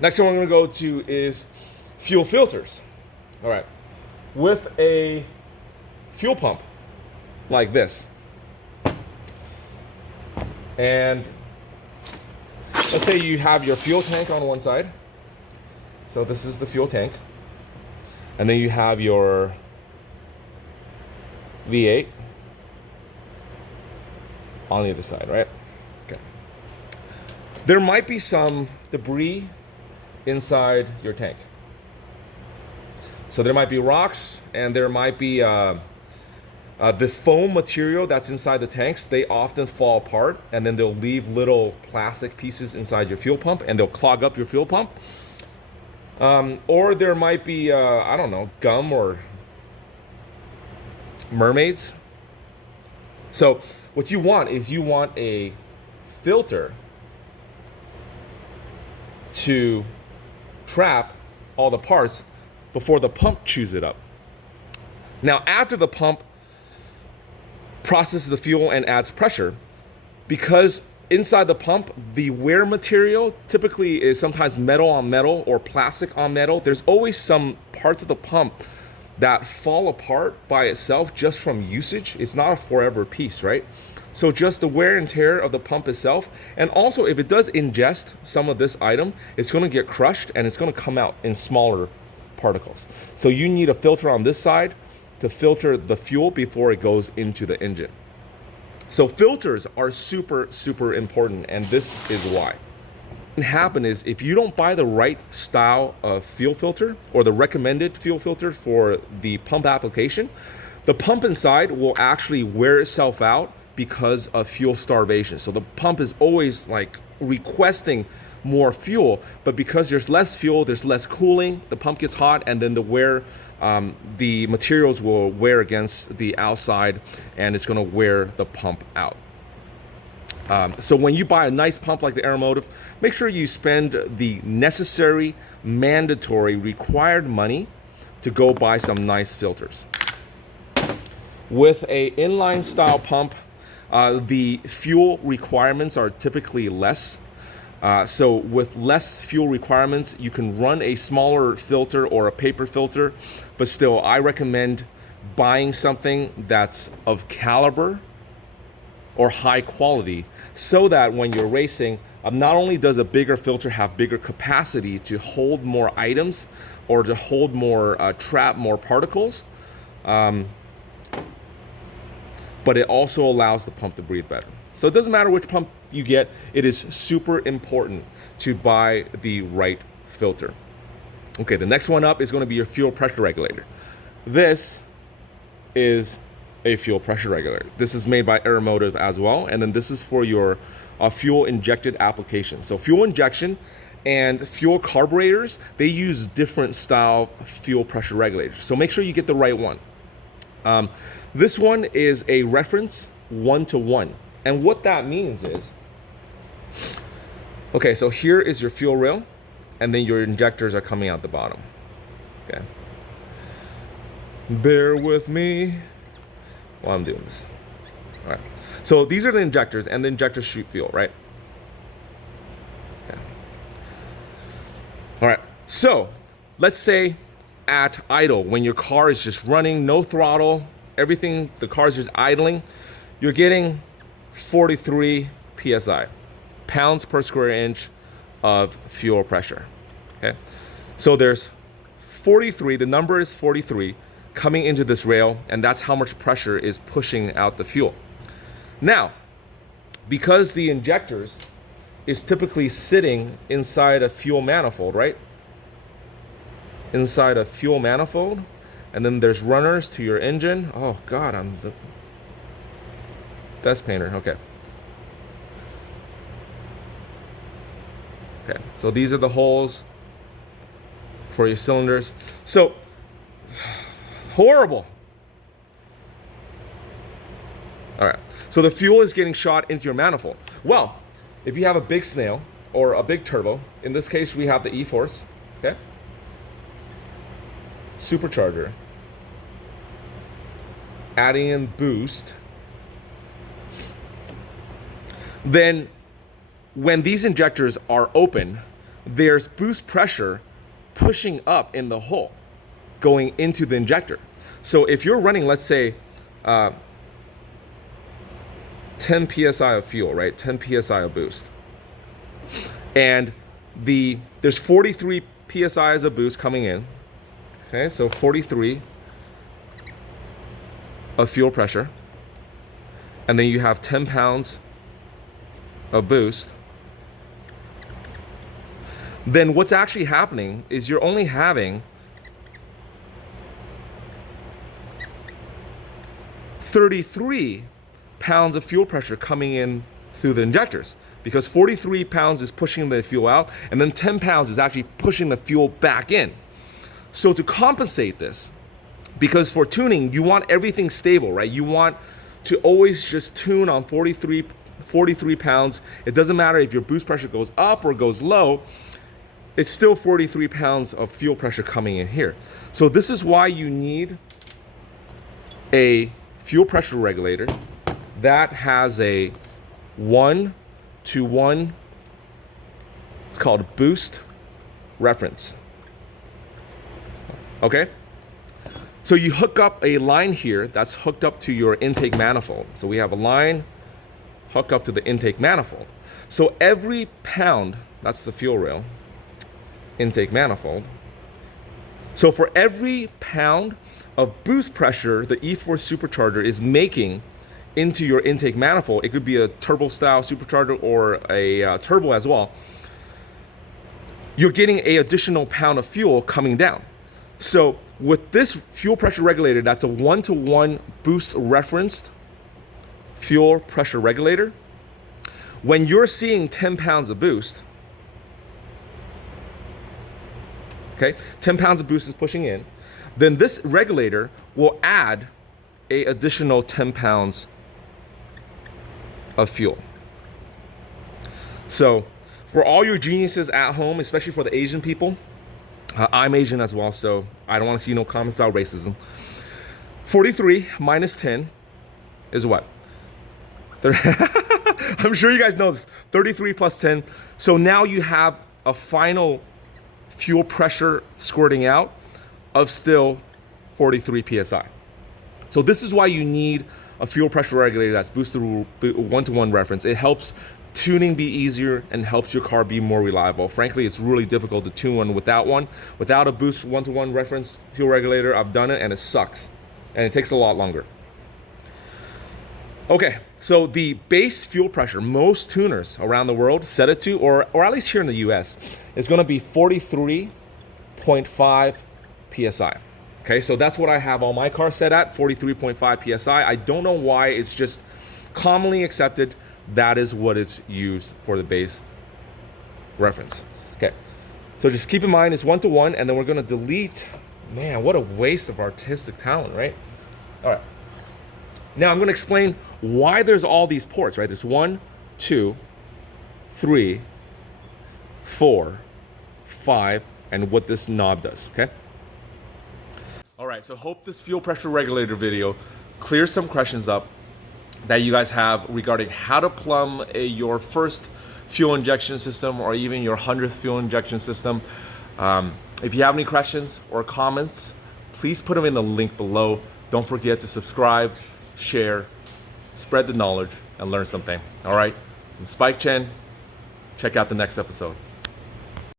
Next thing we're going to go to is fuel filters. All right. With a fuel pump like this, and let's say you have your fuel tank on one side. So this is the fuel tank. And then you have your V8 on the other side, right? Okay. There might be some debris inside your tank. So there might be rocks, and there might be the foam material that's inside the tanks. They often fall apart, and then they'll leave little plastic pieces inside your fuel pump, and they'll clog up your fuel pump. Or there might be, I don't know, gum or mermaids. So what you want is you want a filter to trap all the parts before the pump chews it up. Now, after the pump processes the fuel and adds pressure, because inside the pump, the wear material typically is sometimes metal on metal or plastic on metal. There's always some parts of the pump that fall apart by itself just from usage. It's not a forever piece, right? So just the wear and tear of the pump itself. And also, if it does ingest some of this item, it's going to get crushed and it's going to come out in smaller particles. So you need a filter on this side to filter the fuel before it goes into the engine. So filters are super, super important, and this is why. What can happen is if you don't buy the right style of fuel filter or the recommended fuel filter for the pump application, the pump inside will actually wear itself out because of fuel starvation. So the pump is always like requesting more fuel, but because there's less fuel, there's less cooling, the pump gets hot, and then the materials will wear against the outside, and it's going to wear the pump out. So when you buy a nice pump like the Aeromotive, make sure you spend the necessary, mandatory, required money to go buy some nice filters. With a inline style pump, the fuel requirements are typically less. So with less fuel requirements, you can run a smaller filter or a paper filter, but still I recommend buying something that's of caliber or high quality, so that when you're racing, not only does a bigger filter have bigger capacity to hold more items or to hold more, trap more particles, but it also allows the pump to breathe better. So it doesn't matter which pump you get, it is super important to buy the right filter. Okay, the next one up is going to be your fuel pressure regulator. This is a fuel pressure regulator. This is made by Aeromotive as well, and then this is for your fuel injected application. So fuel injection and fuel carburetors, they use different style fuel pressure regulators. So make sure you get the right one. This one is a reference 1-to-1. And what that means is, okay, so here is your fuel rail, and then your injectors are coming out the bottom. Okay. Bear with me while I'm doing this. All right. So these are the injectors, and the injectors shoot fuel, right? Okay. All right. So let's say at idle, when your car is just running, no throttle, everything, the car is just idling, you're getting 43 psi, pounds per square inch of fuel pressure. Okay, so there's 43, the number is 43 coming into this rail, and that's how much pressure is pushing out the fuel. Now, because the injectors is typically sitting inside a fuel manifold, right? Inside a fuel manifold, and then there's runners to your engine. Oh God, I'm the best painter. Okay. Okay, so these are the holes for your cylinders. So, horrible. All right, so the fuel is getting shot into your manifold. Well, if you have a big snail or a big turbo, in this case we have the E-Force, okay? Supercharger, adding in boost, then when these injectors are open, there's boost pressure pushing up in the hull, going into the injector. So if you're running, let's say, 10 psi of fuel, right? 10 psi of boost, and there's 43 psi of boost coming in. Okay, so 43 of fuel pressure, and then you have 10 pounds of boost. Then what's actually happening is you're only having 33 pounds of fuel pressure coming in through the injectors, because 43 pounds is pushing the fuel out, and then 10 pounds is actually pushing the fuel back in. So to compensate this, because for tuning, you want everything stable, right? You want to always just tune on 43 pounds. It doesn't matter if your boost pressure goes up or goes low, it's still 43 pounds of fuel pressure coming in here. So this is why you need a fuel pressure regulator that has a 1-to-1, it's called boost reference. Okay? So you hook up a line here that's hooked up to your intake manifold. So we have a line hooked up to the intake manifold. So every pound, that's the fuel rail, intake manifold. So for every pound of boost pressure the E-Force supercharger is making into your intake manifold, it could be a turbo style supercharger or a turbo as well, you're getting an additional pound of fuel coming down. So with this fuel pressure regulator, that's a 1-to-1 boost referenced fuel pressure regulator. When you're seeing 10 pounds of boost, okay, 10 pounds of boost is pushing in, then this regulator will add an additional 10 pounds of fuel. So for all your geniuses at home, especially for the Asian people, I'm Asian as well, so I don't want to see no comments about racism. 43 minus 10 is what? I'm sure you guys know this. 33 plus 10. So now you have a final fuel pressure squirting out of still 43 psi. So this is why you need a fuel pressure regulator that's boosted 1-to-1 reference. It helps tuning be easier and helps your car be more reliable. Frankly, it's really difficult to tune one without one. Without a boost 1-to-1 reference fuel regulator, I've done it and it sucks. And it takes a lot longer. Okay, so the base fuel pressure, most tuners around the world set it to, or at least here in the US, is gonna be 43.5 PSI. Okay, so that's what I have all my cars set at, 43.5 PSI. I don't know why, it's just commonly accepted. That is what it's used for the base reference. Okay, so just keep in mind it's 1-to-1, and then we're gonna delete, man, what a waste of artistic talent, right? All right, now I'm gonna explain why there's all these ports, right? There's 1, 2, 3, 4, 5, and what this knob does, okay? All right, so hope this fuel pressure regulator video clears some questions up that you guys have regarding how to plumb your first fuel injection system or even your 100th fuel injection system. If you have any questions or comments, please put them in the link below. Don't forget to subscribe, share, spread the knowledge, and learn something. All right, I'm Spike Chen. Check out the next episode.